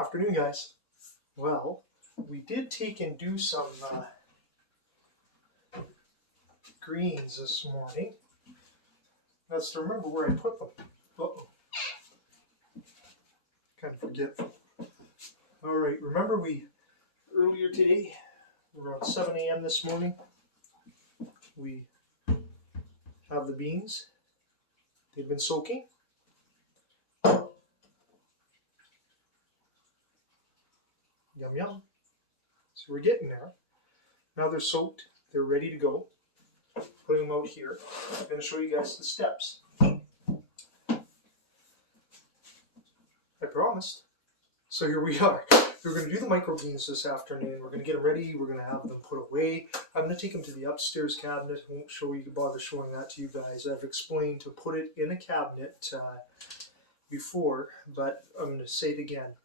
Afternoon, guys. Well, we did take and do some greens this morning. That's to remember where I put them. Uh-oh. Kind of forgetful. All right, remember earlier today, around 7 a.m. this morning, we have the beans. They've been soaking. Yum, yum. So we're getting there. Now they're soaked. They're ready to go. Putting them out here. I'm going to show you guys the steps. I promised. So here we are. We're going to do the micro beans this afternoon. We're going to get them ready. We're going to have them put away. I'm going to take them to the upstairs cabinet. I won't bother showing that to you guys. I've explained to put it in a cabinet before, but I'm going to say it again.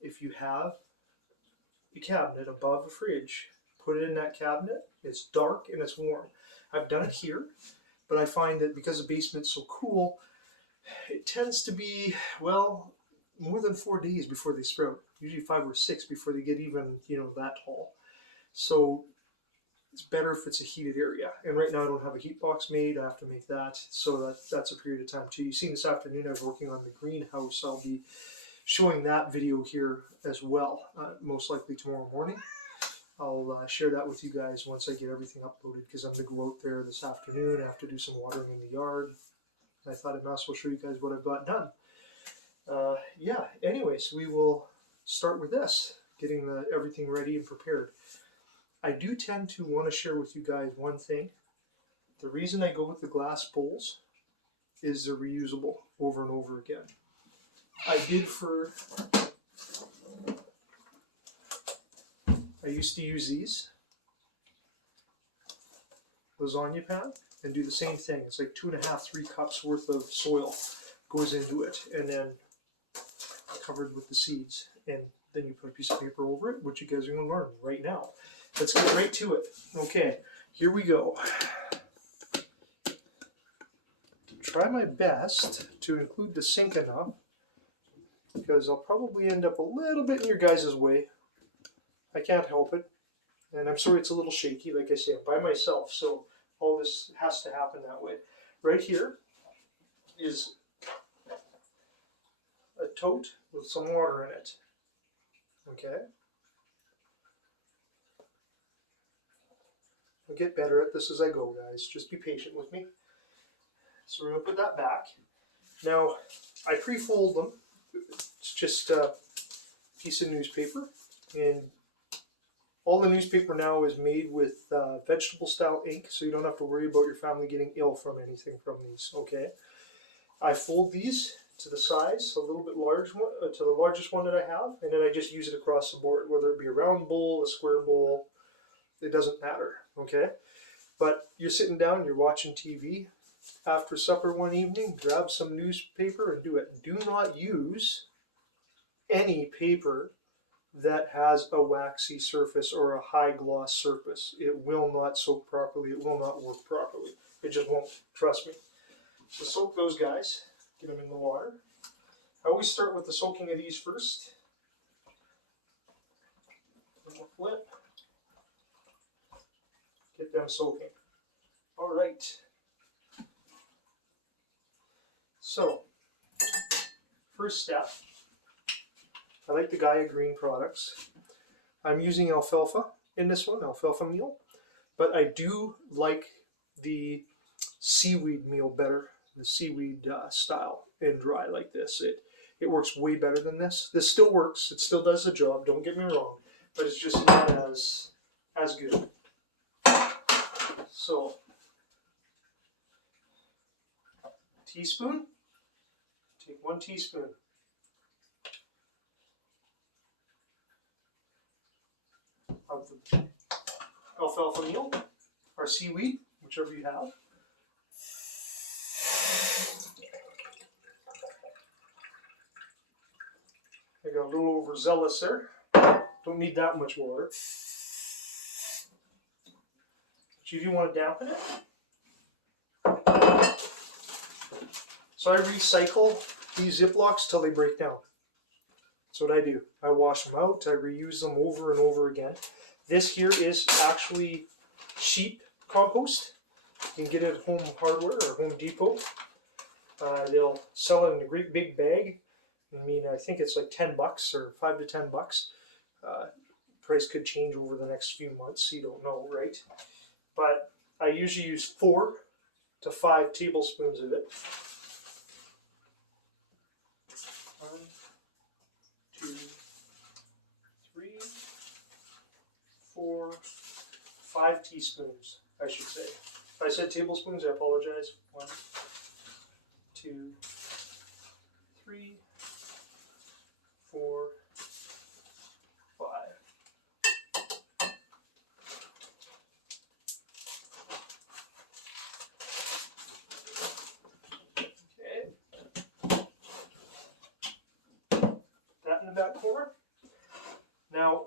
If you have a cabinet above a fridge, put it in that cabinet. It's dark and it's warm. I've done it here, but I find that because the basement's so cool, it tends to be, well, more than 4 days before they sprout. Usually 5 or 6 before they get even, that tall. So it's better if it's a heated area. And right now I don't have a heat box made. I have to make that. So that's a period of time too. You've seen this afternoon I was working on the greenhouse. I'll be showing that video here as well, most likely tomorrow morning. I'll share that with you guys once I get everything uploaded, because I'm going to go out there this afternoon. I have to do some watering in the yard. I thought I might as well show you guys what I've got done. Yeah, anyways, we will start with this, getting everything ready and prepared. I do tend to want to share with you guys one thing. The reason I go with the glass bowls is they're reusable over and over again. I used to use these lasagna pan and do the same thing. It's like 2.5, 3 cups worth of soil goes into it, and then covered with the seeds, and then you put a piece of paper over it, which you guys are going to learn right now. Let's get right to it. Okay, here we go. Try my best to include the sink enough, because I'll probably end up a little bit in your guys' way. I can't help it, and I'm sorry it's a little shaky. Like I say, I'm by myself, so all this has to happen that way. Right here is a tote with some water in it. Okay. I'll get better at this as I go, guys. Just be patient with me. So we're going to put that back. Now, I pre-fold them. It's just a piece of newspaper, and all the newspaper now is made with vegetable-style ink, so you don't have to worry about your family getting ill from anything from these. Okay. I fold these to the size, a little bit large one, to the largest one that I have, and then I just use it across the board, whether it be a round bowl, a square bowl, it doesn't matter, okay? But you're sitting down, you're watching TV, after supper one evening, grab some newspaper and do it. Do not use any paper that has a waxy surface or a high gloss surface. It will not soak properly, it will not work properly. It just won't, trust me. So soak those guys, get them in the water. I always start with the soaking of these first. Flip. Get them soaking. All right. So, first step, I like the Gaia Green products. I'm using alfalfa in this one, alfalfa meal, but I do like the seaweed meal better, the seaweed style in dry like this. It works way better than this. This still works, it still does the job, don't get me wrong, but it's just not as good. So, teaspoon, take 1 teaspoon. Of the alfalfa meal, or seaweed, whichever you have. I got a little overzealous there. Don't need that much water. But you do want to dampen it. So I recycle these Ziplocs till they break down. That's what I do. I wash them out. I reuse them over and over again. This here is actually sheep compost. You can get it at Home Hardware or Home Depot. They'll sell it in a great big bag. I mean, I think it's like $10 or $5 to $10. Price could change over the next few months. You don't know, right? But I usually use 4 to 5 tablespoons of it. 1, 2, 3, 4, 5 teaspoons, I should say. If I said tablespoons, I apologize. 1, 2, 3, 4, 5. Okay. That in the back corner. Now,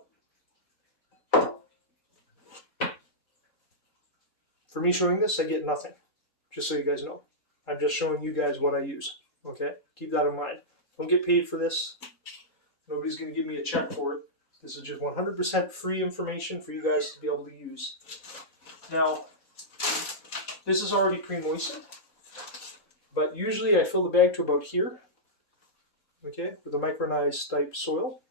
for me showing this, I get nothing. Just so you guys know. I'm just showing you guys what I use. Okay? Keep that in mind. Don't get paid for this. Nobody's going to give me a check for it. This is just 100% free information for you guys to be able to use. Now, this is already pre-moistened. But usually I fill the bag to about here. Okay? With a micronized type soil.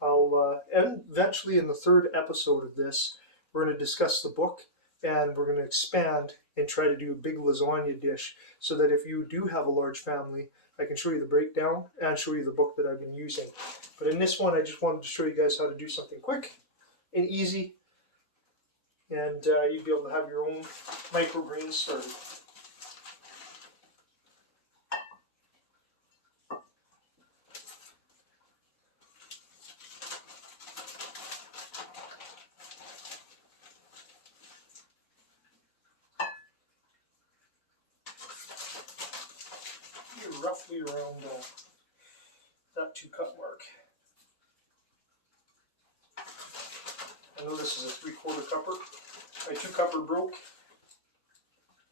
I'll eventually in the 3rd episode of this, we're going to discuss the book. And we're going to expand and try to do a big lasagna dish so that if you do have a large family, I can show you the breakdown and show you the book that I've been using. But in this one, I just wanted to show you guys how to do something quick and easy. And you'd be able to have your own microgreens started. Roughly around that 2-cup mark. I know this is a 3/4 cupper. My 2-cupper broke.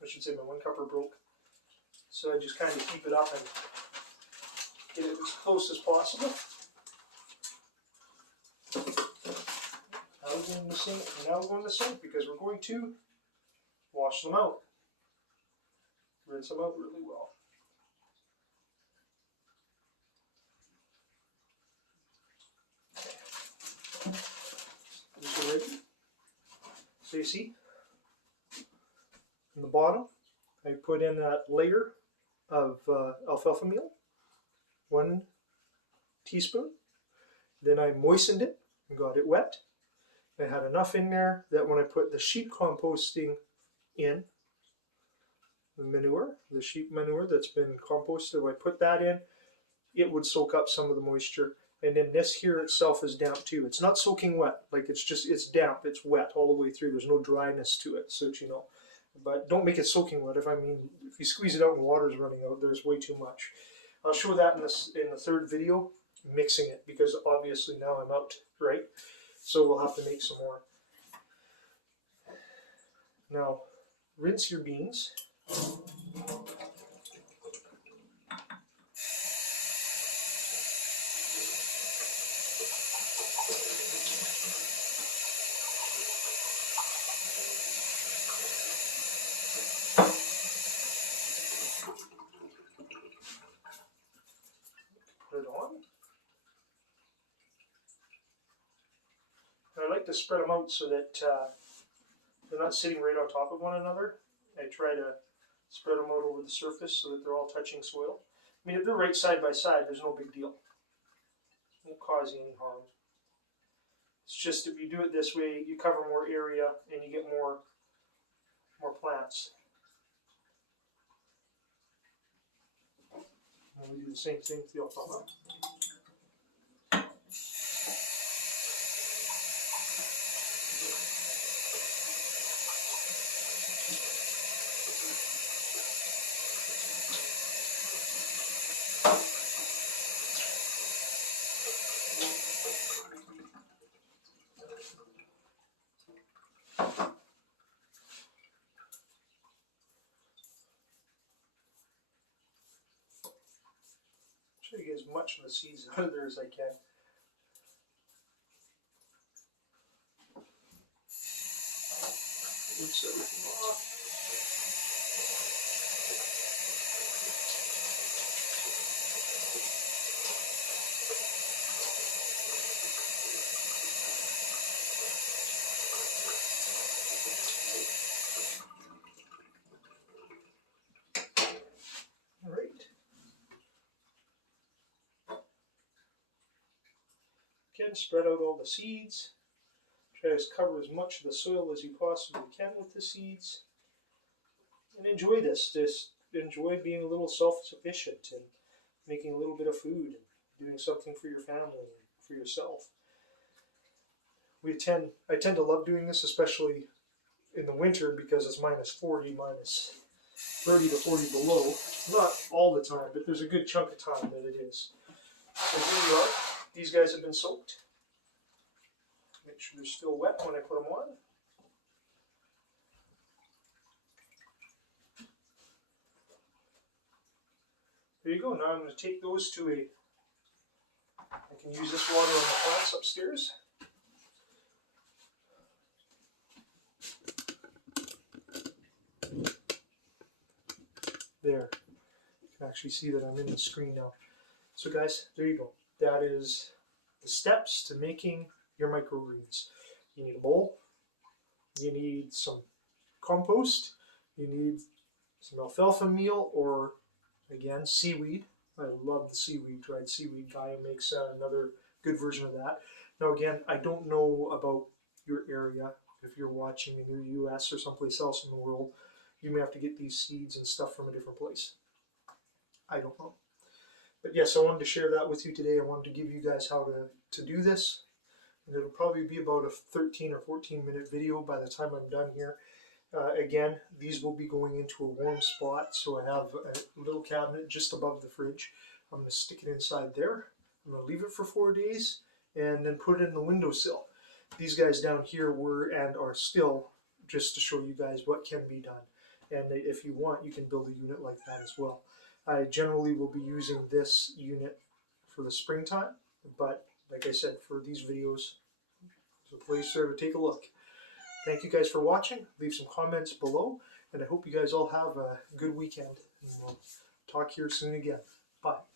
I should say my 1-cupper broke. So I just kind of keep it up and get it as close as possible. Now we're going to the sink. Now we're going to the sink because we're going to wash them out. Rinse them out really well. Ready. So you see, in the bottom, I put in that layer of alfalfa meal, 1 teaspoon. Then I moistened it and got it wet. I had enough in there that when I put the sheep composting in, the sheep manure that's been composted, when I put that in, it would soak up some of the moisture. And then this here itself is damp too. It's not soaking wet, like it's damp, it's wet all the way through. There's no dryness to it, so that you know. But don't make it soaking wet. If you squeeze it out and water's running out, there's way too much. I'll show that in the 3rd video, mixing it, because obviously now I'm out, right? So we'll have to make some more. Now, rinse your beans. Put it on. And I like to spread them out so that they're not sitting right on top of one another. I try to spread them out over the surface so that they're all touching soil. I mean, if they're right side by side, there's no big deal. It won't cause you any harm. It's just if you do it this way, you cover more area and you get more plants. And we do the same thing with the alfalfa. try to get as much of the seeds out of there as I can. Rinse everything off. All right. Again, spread out all the seeds. Try to cover as much of the soil as you possibly can with the seeds. And enjoy this. Just enjoy being a little self-sufficient and making a little bit of food and doing something for your family and for yourself. I tend to love doing this, especially in the winter, because it's minus 40, minus 30 to 40 below. Not all the time, but there's a good chunk of time that it is. So here we are. These guys have been soaked. Make sure they're still wet when I put them on. There you go. Now I'm going to take those to I can use this water on the plants upstairs. There. You can actually see that I'm in the screen now. So guys, there you go. That is the steps to making your microgreens. You need a bowl. You need some compost. You need some alfalfa meal, or again, seaweed. I love the seaweed, dried seaweed. Gaia makes another good version of that. Now again, I don't know about your area. If you're watching in the US or someplace else in the world, you may have to get these seeds and stuff from a different place. I don't know. But yes, I wanted to share that with you today. I wanted to give you guys how to do this. And it'll probably be about a 13 or 14 minute video by the time I'm done here. Again, these will be going into a warm spot, so I have a little cabinet just above the fridge. I'm going to stick it inside there. I'm going to leave it for 4 days and then put it in the windowsill. These guys down here were and are still, just to show you guys what can be done. And if you want, you can build a unit like that as well. I generally will be using this unit for the springtime, but like I said, for these videos, there's a place there to take a look. Thank you guys for watching. Leave some comments below, and I hope you guys all have a good weekend. And we'll talk here soon again. Bye.